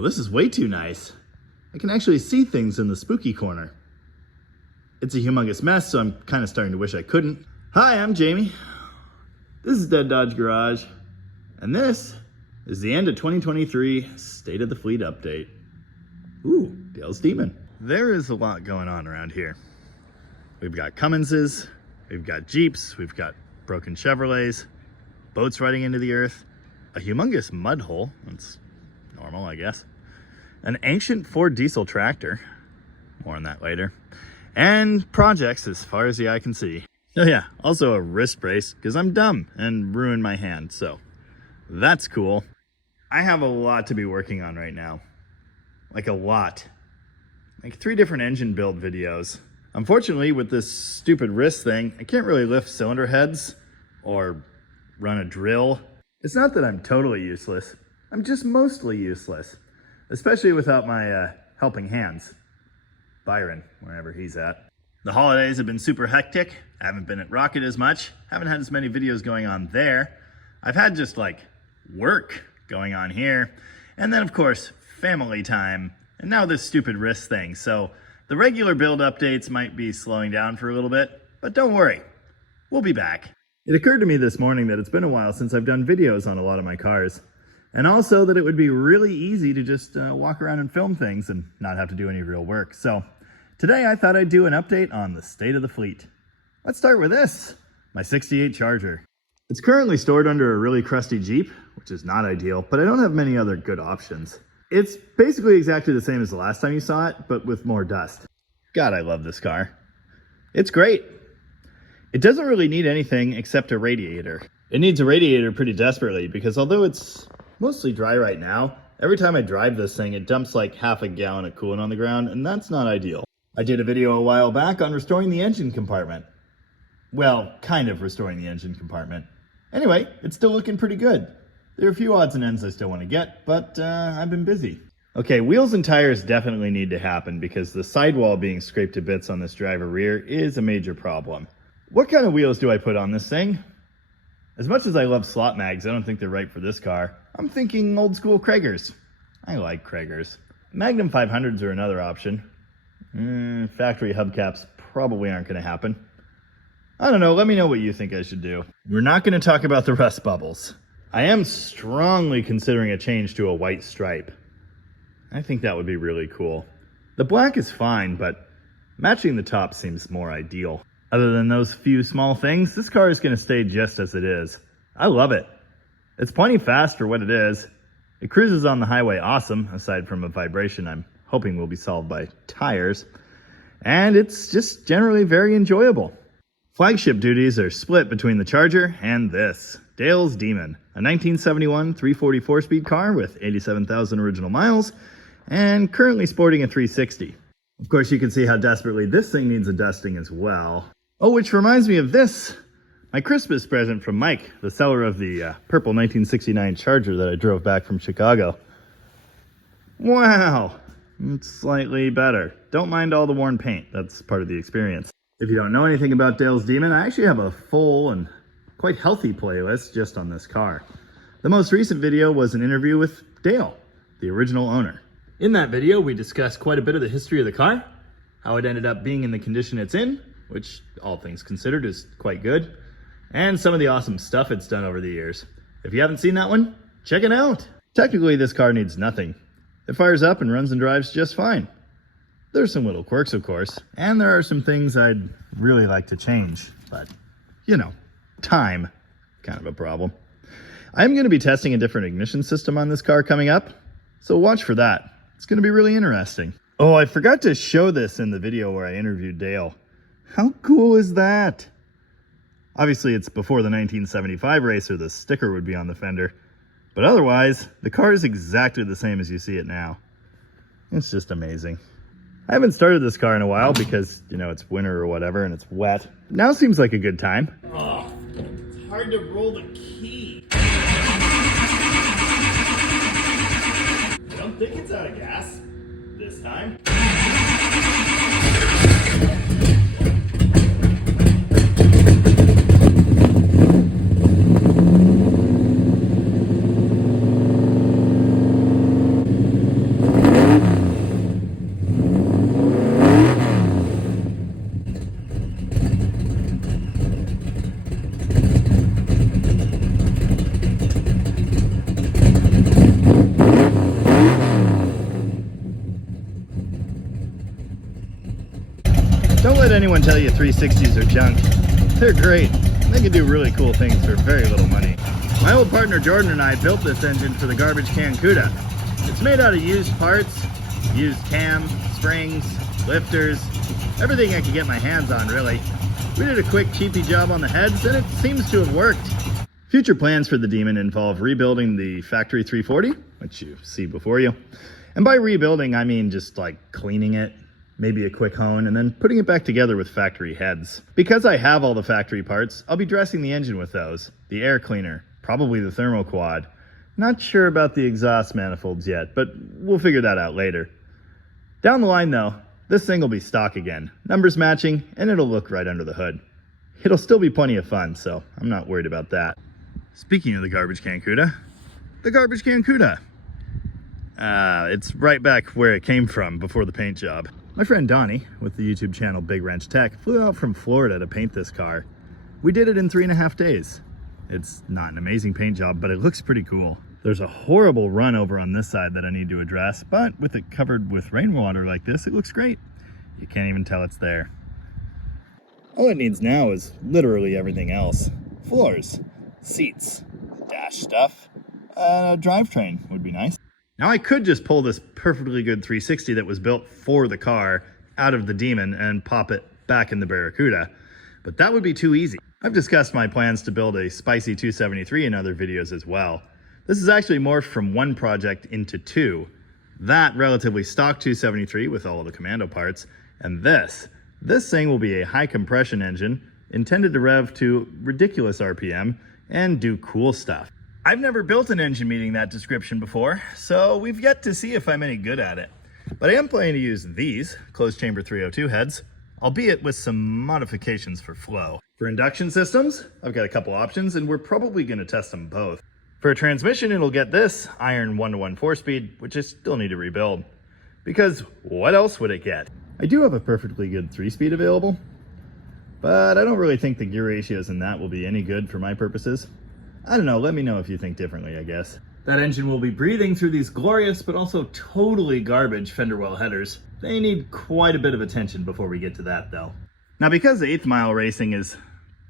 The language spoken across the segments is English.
Well, this is way too nice. I can actually see things in the spooky corner. It's a humongous mess, so I'm kind of starting to wish I couldn't. Hi, I'm Jamie. This is Dead Dodge Garage, and this is the end of 2023 State of the Fleet update. Ooh, Dale's Demon. There is a lot going on around here. We've got Cumminses, we've got Jeeps, we've got broken Chevrolets, boats riding into the earth, a humongous mud hole, that's normal, I guess, an ancient Ford diesel tractor, more on that later, and projects as far as the eye can see. Oh yeah, also a wrist brace, because I'm dumb and ruined my hand, so that's cool. I have a lot to be working on right now. Like a lot. Like 3 different engine build videos. Unfortunately, with this stupid wrist thing, I can't really lift cylinder heads or run a drill. It's not that I'm totally useless. I'm just mostly useless, especially without my helping hands. Byron, wherever he's at. The holidays have been super hectic. I haven't been at Rocket as much. Haven't had as many videos going on there. I've had just like work going on here. And then of course, family time. And now this stupid wrist thing. So the regular build updates might be slowing down for a little bit, but don't worry, we'll be back. It occurred to me this morning that it's been a while since I've done videos on a lot of my cars. And also that it would be really easy to just walk around and film things and not have to do any real work. So today I thought I'd do an update on the state of the fleet. Let's start with this, my 68 Charger. It's currently stored under a really crusty Jeep, which is not ideal, but I don't have many other good options. It's basically exactly the same as the last time you saw it, but with more dust. God, I love this car. It's great. It doesn't really need anything except a radiator. It needs a radiator pretty desperately because although it's mostly dry right now, every time I drive this thing, it dumps like half a gallon of coolant on the ground, and that's not ideal. I did a video a while back on restoring the engine compartment. Well, kind of restoring the engine compartment. Anyway, it's still looking pretty good. There are a few odds and ends I still want to get, but I've been busy. Okay, wheels and tires definitely need to happen because the sidewall being scraped to bits on this driver rear is a major problem. What kind of wheels do I put on this thing? As much as I love slot mags, I don't think they're right for this car. I'm thinking old school Kragers. I like Kragers. Magnum 500s are another option. Factory hubcaps probably aren't going to happen. I don't know, let me know what you think I should do. We're not going to talk about the rust bubbles. I am strongly considering a change to a white stripe. I think that would be really cool. The black is fine, but matching the top seems more ideal. Other than those few small things, this car is going to stay just as it is. I love it. It's plenty fast for what it is. It cruises on the highway awesome, aside from a vibration I'm hoping will be solved by tires. And it's just generally very enjoyable. Flagship duties are split between the Charger and this, Dale's Demon, a 1971 344 speed car with 87,000 original miles and currently sporting a 360. Of course, you can see how desperately this thing needs a dusting as well. Oh, which reminds me of this, my Christmas present from Mike, the seller of the purple 1969 Charger that I drove back from Chicago. Wow, it's slightly better. Don't mind all the worn paint, that's part of the experience. If you don't know anything about Dale's Demon, I actually have a full and quite healthy playlist just on this car. The most recent video was an interview with Dale, the original owner. In that video, we discussed quite a bit of the history of the car, how it ended up being in the condition it's in, which all things considered is quite good, and some of the awesome stuff it's done over the years. If you haven't seen that one, check it out. Technically, this car needs nothing. It fires up and runs and drives just fine. There's some little quirks, of course, and there are some things I'd really like to change, but, you know, time, kind of a problem. I'm going to be testing a different ignition system on this car coming up, so watch for that. It's going to be really interesting. Oh, I forgot to show this in the video where I interviewed Dale. How cool is that? Obviously, it's before the 1975 racer, the sticker would be on the fender, but otherwise, the car is exactly the same as you see it now. It's just amazing. I haven't started this car in a while because, you know, it's winter or whatever and it's wet. Now seems like a good time. Oh, it's hard to roll the key. I don't think it's out of gas this time. anyone tell you 360s are junk. They're great. They can do really cool things for very little money. My old partner Jordan and I built this engine for the Garbage Can Cuda. It's made out of used parts, used cam, springs, lifters, everything I could get my hands on, really. We did a quick cheapy job on the heads and it seems to have worked. Future plans for the Demon involve rebuilding the factory 340, which you see before you. And by rebuilding, I mean just like cleaning it, maybe a quick hone, and then putting it back together with factory heads. Because I have all the factory parts, I'll be dressing the engine with those. The air cleaner, probably the thermal quad. Not sure about the exhaust manifolds yet, but we'll figure that out later. Down the line though, this thing will be stock again, numbers matching, and it'll look right under the hood. It'll still be plenty of fun, so I'm not worried about that. Speaking of the Garbage Can Cuda, the Garbage Can Cuda. It's right back where it came from before the paint job. My friend Donnie, with the YouTube channel Big Wrench Tech, flew out from Florida to paint this car. We did it in 3.5 days. It's not an amazing paint job, but it looks pretty cool. There's a horrible run over on this side that I need to address, but with it covered with rainwater like this, it looks great. You can't even tell it's there. All it needs now is literally everything else. Floors, seats, dash stuff, a drivetrain would be nice. Now I could just pull this perfectly good 360 that was built for the car out of the Demon and pop it back in the Barracuda, but that would be too easy. I've discussed my plans to build a spicy 273 in other videos as well. This is actually morphed from one project into two. That relatively stock 273 with all of the commando parts, and this thing will be a high compression engine intended to rev to ridiculous RPM and do cool stuff. I've never built an engine meeting that description before, so we've yet to see if I'm any good at it. But I am planning to use these closed chamber 302 heads, albeit with some modifications for flow. For induction systems, I've got a couple options and we're probably going to test them both. For a transmission, it'll get this iron 1-to-1 4-speed, which I still need to rebuild. Because what else would it get? I do have a perfectly good 3-speed available, but I don't really think the gear ratios in that will be any good for my purposes. I don't know, let me know if you think differently, I guess. That engine will be breathing through these glorious but also totally garbage fender well headers. They need quite a bit of attention before we get to that though. Now because 8th mile racing is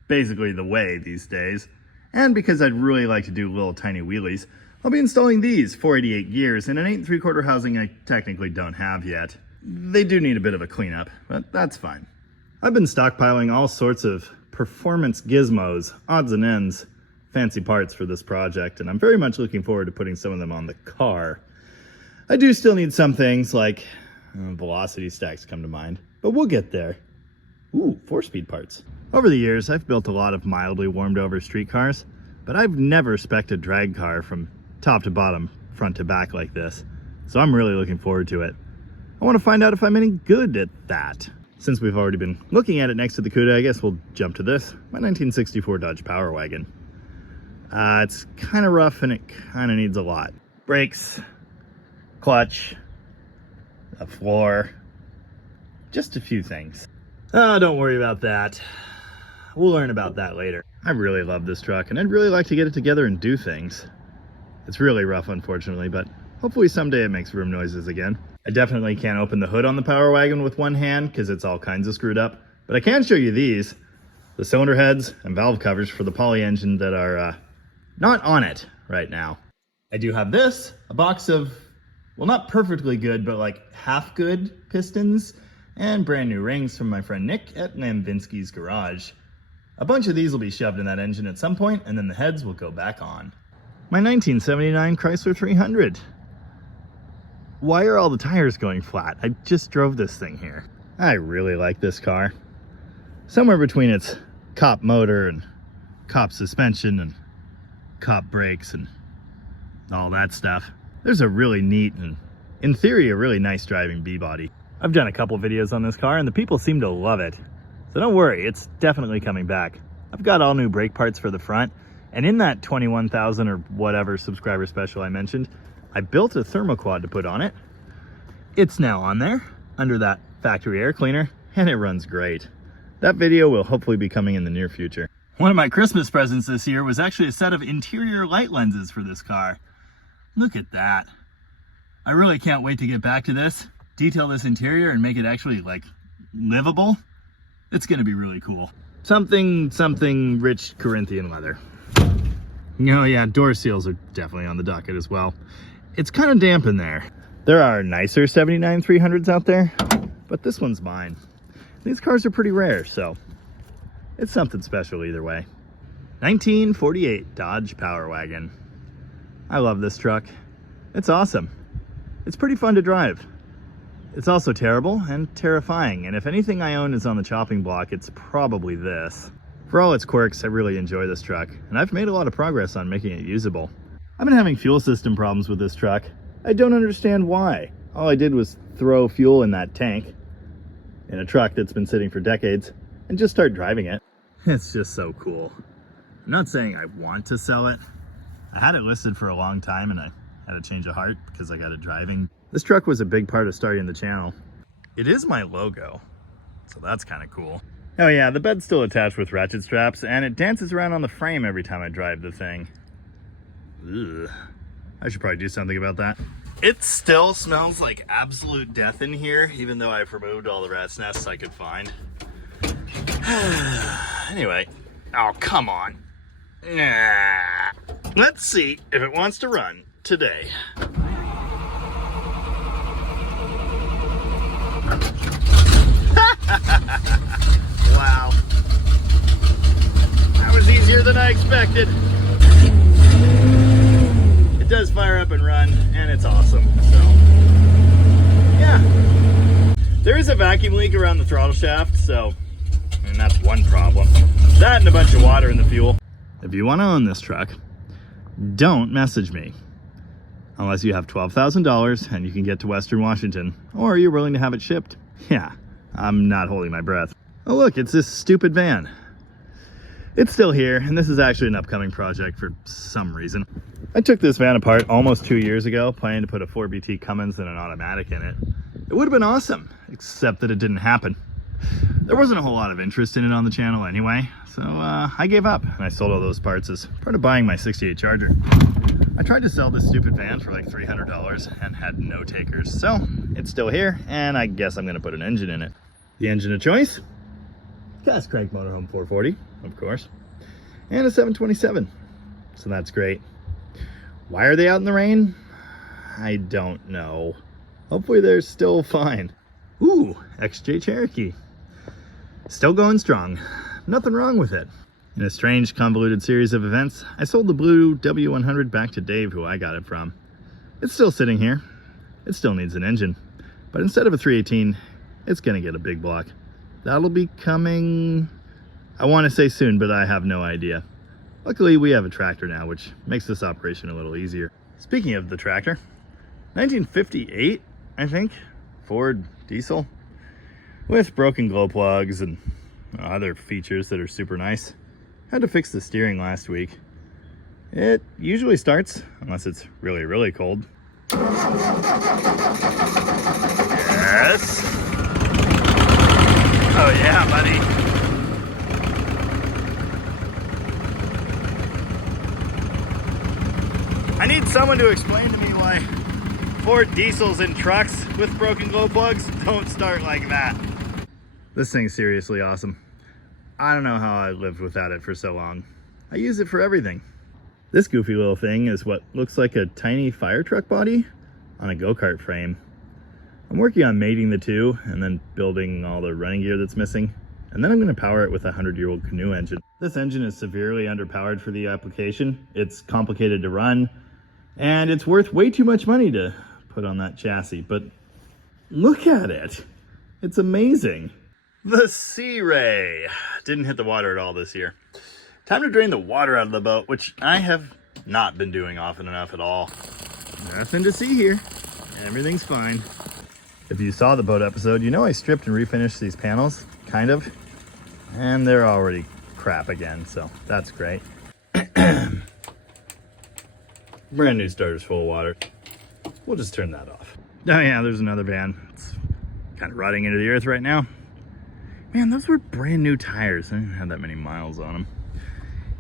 basically the way these days, and because I'd really like to do little tiny wheelies, I'll be installing these 488 gears in an 8 3/4 housing I technically don't have yet. They do need a bit of a cleanup, but that's fine. I've been stockpiling all sorts of performance gizmos, odds and ends, fancy parts for this project, and I'm very much looking forward to putting some of them on the car. I do still need some things like velocity stacks come to mind, but we'll get there. Ooh, 4-speed parts. Over the years, I've built a lot of mildly warmed over street cars, but I've never spec'd a drag car from top to bottom, front to back like this, so I'm really looking forward to it. I want to find out if I'm any good at that. Since we've already been looking at it next to the Cuda, I guess we'll jump to this, my 1964 Dodge Power Wagon. It's kind of rough and it kind of needs a lot. Brakes, clutch, a floor, just a few things. Oh, don't worry about that. We'll learn about that later. I really love this truck and I'd really like to get it together and do things. It's really rough, unfortunately, but hopefully someday it makes room noises again. I definitely can't open the hood on the Power Wagon with one hand because it's all kinds of screwed up, but I can show you these, the cylinder heads and valve covers for the poly engine that are not on it right now. I do have this, a box of, well, not perfectly good, but like half good pistons and brand new rings from my friend Nick at Namvinsky's garage. A bunch of these will be shoved in that engine at some point, and then the heads will go back on. My 1979 Chrysler 300. Why are all the tires going flat? I just drove this thing here. I really like this car. Somewhere between its cop motor and cop suspension and cop brakes and all that stuff, there's a really neat and, in theory, a really nice driving B-body. I've done a couple videos on this car and the people seem to love it. So don't worry, it's definitely coming back. I've got all new brake parts for the front, and in that 21,000 or whatever subscriber special I mentioned, I built a thermoquad to put on it. It's now on there, under that factory air cleaner, and it runs great. That video will hopefully be coming in the near future. One of my Christmas presents this year was actually a set of interior light lenses for this car. Look at that. I really can't wait to get back to this, detail this interior, and make it actually, like, livable. It's gonna be really cool. Something rich Corinthian leather. Oh yeah, door seals are definitely on the docket as well. It's kind of damp in there. There are nicer 79 300s out there, but this one's mine. These cars are pretty rare, so it's something special either way. 1948 Dodge Power Wagon. I love this truck. It's awesome. It's pretty fun to drive. It's also terrible and terrifying, and if anything I own is on the chopping block, it's probably this. For all its quirks, I really enjoy this truck, and I've made a lot of progress on making it usable. I've been having fuel system problems with this truck. I don't understand why. All I did was throw fuel in that tank, in a truck that's been sitting for decades, and just start driving it. It's just so cool. I'm not saying I want to sell it. I had it listed for a long time and I had a change of heart because I got it driving. This truck was a big part of starting the channel. It is my logo, so that's kind of cool. Oh yeah, the bed's still attached with ratchet straps and it dances around on the frame every time I drive the thing. Ugh. I should probably do something about that. It still smells like absolute death in here, even though I've removed all the rat's nests I could find. Anyway, oh come on. Nah. Let's see if it wants to run today. Wow. That was easier than I expected. It does fire up and run, and it's awesome. So, yeah. There is a vacuum leak around the throttle shaft, so, and that's one problem. That and a bunch of water in the fuel. If you want to own this truck, don't message me. Unless you have $12,000 and you can get to Western Washington, or you're willing to have it shipped. Yeah, I'm not holding my breath. Oh look, it's this stupid van. It's still here, and this is actually an upcoming project for some reason. I took this van apart almost 2 years ago, planning to put a 4BT Cummins and an automatic in it. It would have been awesome, except that it didn't happen. There wasn't a whole lot of interest in it on the channel anyway, so I gave up and I sold all those parts as part of buying my 68 Charger. I tried to sell this stupid van for like $300 and had no takers, so it's still here and I guess I'm gonna put an engine in it. The engine of choice? Cast crank motorhome 440, of course, and a 727, so that's great. Why are they out in the rain? I don't know. Hopefully they're still fine. Ooh, XJ Cherokee. Still going strong. Nothing wrong with it. In a strange, convoluted series of events, I sold the blue W100 back to Dave, who I got it from. It's still sitting here. It still needs an engine. But instead of a 318, it's gonna get a big block. That'll be coming, I want to say soon, but I have no idea. Luckily, we have a tractor now, which makes this operation a little easier. Speaking of the tractor, 1958, I think, Ford diesel, with broken glow plugs and other features that are super nice. Had to fix the steering last week. It usually starts, unless it's really, really cold. Yes. Oh yeah, buddy. I need someone to explain to me why Ford diesels and trucks with broken glow plugs don't start like that. This thing's seriously awesome. I don't know how I lived without it for so long. I use it for everything. This goofy little thing is what looks like a tiny fire truck body on a go-kart frame. I'm working on mating the two and then building all the running gear that's missing. And then I'm going to power it with a 100-year-old canoe engine. This engine is severely underpowered for the application. It's complicated to run, and it's worth way too much money to put on that chassis. But look at it. It's amazing. The Sea Ray didn't hit the water at all this year. Time to drain the water out of the boat, which I have not been doing often enough at all. Nothing to see here. Everything's fine. If you saw the boat episode, you know I stripped and refinished these panels, kind of. And they're already crap again, so that's great. Brand new starter's full of water. We'll just turn that off. Oh yeah, there's another van. It's kind of rotting into the earth right now. Man, those were brand new tires. I didn't have that many miles on them.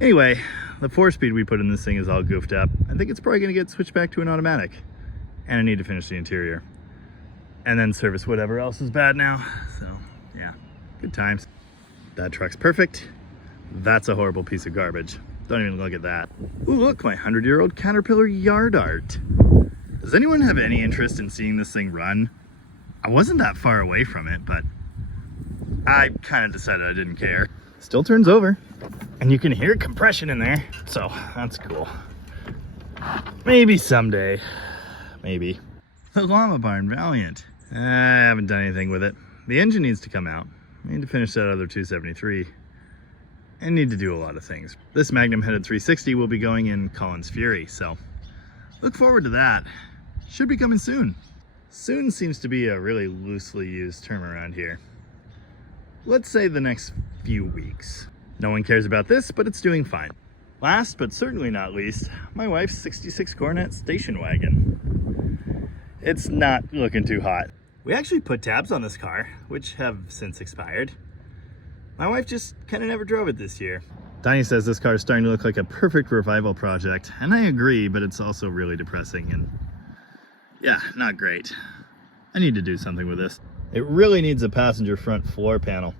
Anyway, the 4-speed we put in this thing is all goofed up. I think it's probably gonna get switched back to an automatic. And I need to finish the interior. And then service whatever else is bad now. So, yeah, good times. That truck's perfect. That's a horrible piece of garbage. Don't even look at that. Ooh, look, my 100-year-old Caterpillar yard art. Does anyone have any interest in seeing this thing run? I wasn't that far away from it, but I kind of decided I didn't care. Still turns over, and you can hear compression in there, so that's cool. Maybe someday. Maybe. The llama barn, Valiant. I haven't done anything with it. The engine needs to come out. I need to finish that other 273. I need to do a lot of things. This Magnum headed 360 will be going in Collins Fury, so look forward to that. Should be coming soon. Soon seems to be a really loosely used term around here. Let's say the next few weeks. No one cares about this, but it's doing fine. Last, but certainly not least, my wife's 66 Coronet station wagon. It's not looking too hot. We actually put tabs on this car, which have since expired. My wife just kind of never drove it this year. Donnie says this car is starting to look like a perfect revival project, and I agree, but it's also really depressing and yeah, not great. I need to do something with this. It really needs a passenger front floor panel.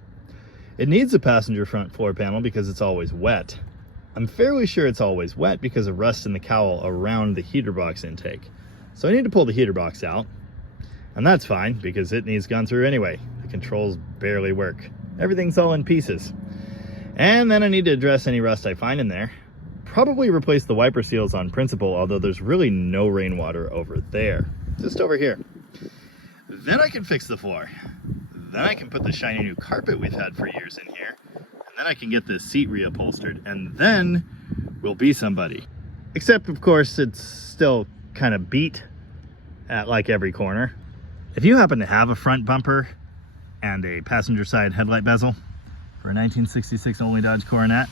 It needs a passenger front floor panel because it's always wet. I'm fairly sure it's always wet because of rust in the cowl around the heater box intake. So I need to pull the heater box out, and that's fine because it needs gone through anyway. The controls barely work. Everything's all in pieces. And then I need to address any rust I find in there. Probably replace the wiper seals on principle, although there's really no rainwater over there. Just over here. Then I can fix the floor. Then I can put the shiny new carpet we've had for years in here. And then I can get this seat reupholstered. And then we'll be somebody. Except, of course, it's still kind of beat at like every corner. If you happen to have a front bumper and a passenger side headlight bezel for a 1966 only Dodge Coronet,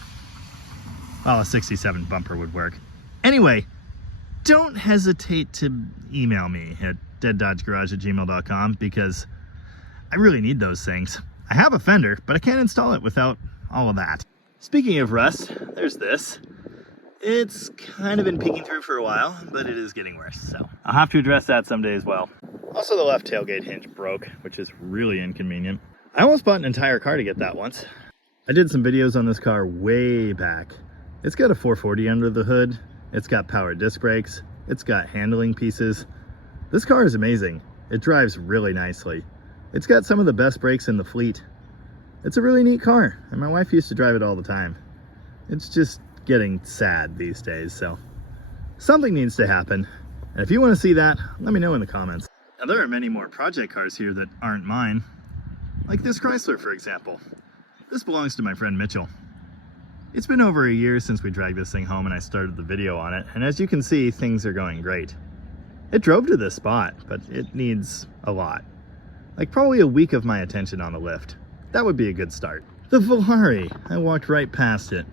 well, a 67 bumper would work. Anyway, don't hesitate to email me at deaddodgegarage@gmail.com because I really need those things. I have a fender, but I can't install it without all of that. Speaking of rust, there's this. It's kind of been peeking through for a while, but it is getting worse, so I'll have to address that someday as well. Also, the left tailgate hinge broke, which is really inconvenient. I almost bought an entire car to get that once. I did some videos on this car way back. It's got a 440 under the hood. It's got power disc brakes. It's got handling pieces. This car is amazing. It drives really nicely. It's got some of the best brakes in the fleet. It's a really neat car, and my wife used to drive it all the time. It's just getting sad these days, so something needs to happen. And if you want to see that, let me know in the comments. Now, there are many more project cars here that aren't mine. Like this Chrysler, for example. This belongs to my friend Mitchell. It's been over a year since we dragged this thing home and I started the video on it, and as you can see, things are going great. It drove to this spot, but it needs a lot. Like probably a week of my attention on the lift. That would be a good start. The Volare, I walked right past it.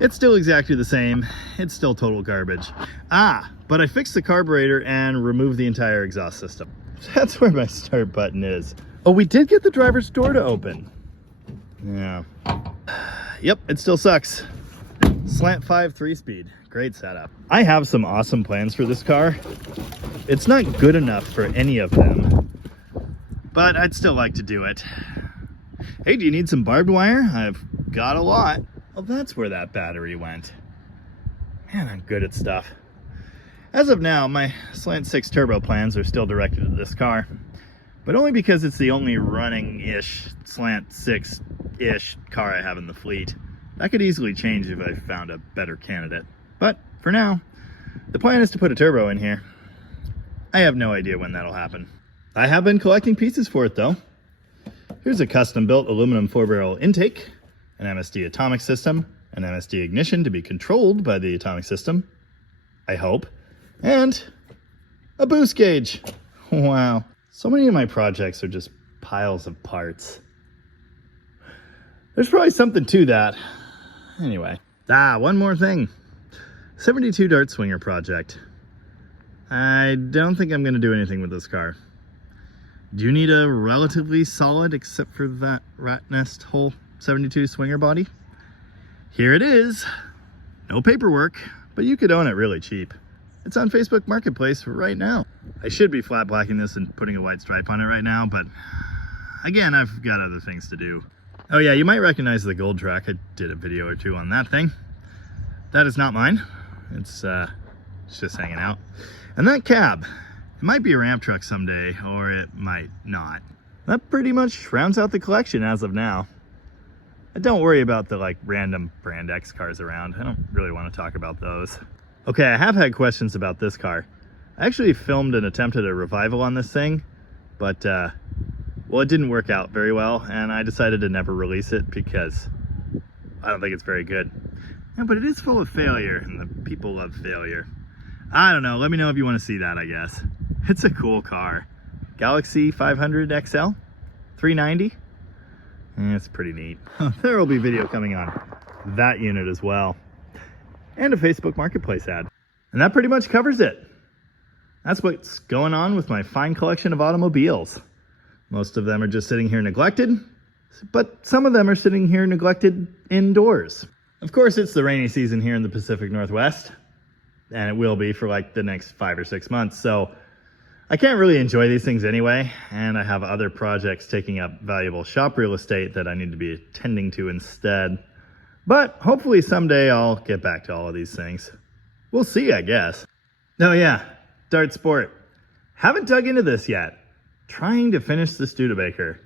It's still exactly the same. It's still total garbage. But I fixed the carburetor and removed the entire exhaust system. That's where my start button is. Oh, we did get the driver's door to open. Yeah. Yep, it still sucks. Slant 5 3-speed. Great setup. I have some awesome plans for this car. It's not good enough for any of them, but I'd still like to do it. Hey, do you need some barbed wire? I've got a lot. Well, that's where that battery went. Man, I'm good at stuff. As of now, my Slant 6 turbo plans are still directed at this car, but only because it's the only running-ish Slant 6-ish car I have in the fleet. That could easily change if I found a better candidate. But for now, the plan is to put a turbo in here. I have no idea when that'll happen. I have been collecting pieces for it though. Here's a custom-built aluminum 4-barrel intake, an MSD atomic system, an MSD ignition to be controlled by the atomic system, I hope, and a boost gauge. Wow. So many of my projects are just piles of parts. There's probably something to that. Anyway. One more thing. 72 Dart Swinger project. I don't think I'm going to do anything with this car. Do you need a relatively solid, except for that rat nest hole, 72 Swinger body? Here it is. No paperwork, but you could own it really cheap. It's on Facebook Marketplace right now. I should be flat blacking this and putting a white stripe on it right now, but again, I've got other things to do. Oh yeah, you might recognize the gold track. I did a video or two on that thing. That is not mine. It's just hanging out. And that cab, it might be a ramp truck someday, or it might not. That pretty much rounds out the collection as of now. I don't worry about the like random Brand X cars around. I don't really want to talk about those. Okay, I have had questions about this car. I actually filmed and attempted a revival on this thing, but well, it didn't work out very well, and I decided to never release it because I don't think it's very good. Yeah, but it is full of failure, and the people love failure. I don't know, let me know if you want to see that, I guess. It's a cool car. Galaxy 500 XL, 390. It's pretty neat. There will be video coming on that unit as well. And a Facebook Marketplace ad. And that pretty much covers it. That's what's going on with my fine collection of automobiles. Most of them are just sitting here neglected, but some of them are sitting here neglected indoors. Of course, it's the rainy season here in the Pacific Northwest, and it will be for like the next 5 or 6 months, so I can't really enjoy these things anyway, and I have other projects taking up valuable shop real estate that I need to be attending to instead. But hopefully someday I'll get back to all of these things. We'll see, I guess. Oh yeah, Dart Sport. Haven't dug into this yet. Trying to finish the Studebaker.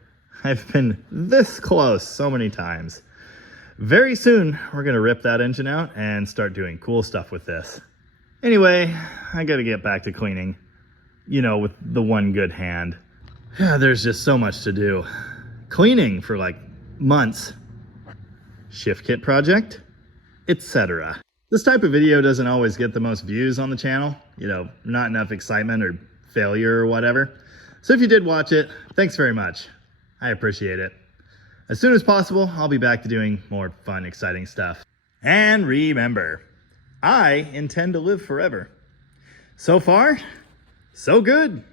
I've been this close so many times. Very soon, we're gonna rip that engine out and start doing cool stuff with this. Anyway, I gotta get back to cleaning. You know, with the one good hand. Yeah, there's just so much to do. Cleaning for like months. Shift kit project, etc. This type of video doesn't always get the most views on the channel. You know, not enough excitement or failure or whatever. So if you did watch it, thanks very much. I appreciate it. As soon as possible, I'll be back to doing more fun, exciting stuff. And remember, I intend to live forever. So far, so good.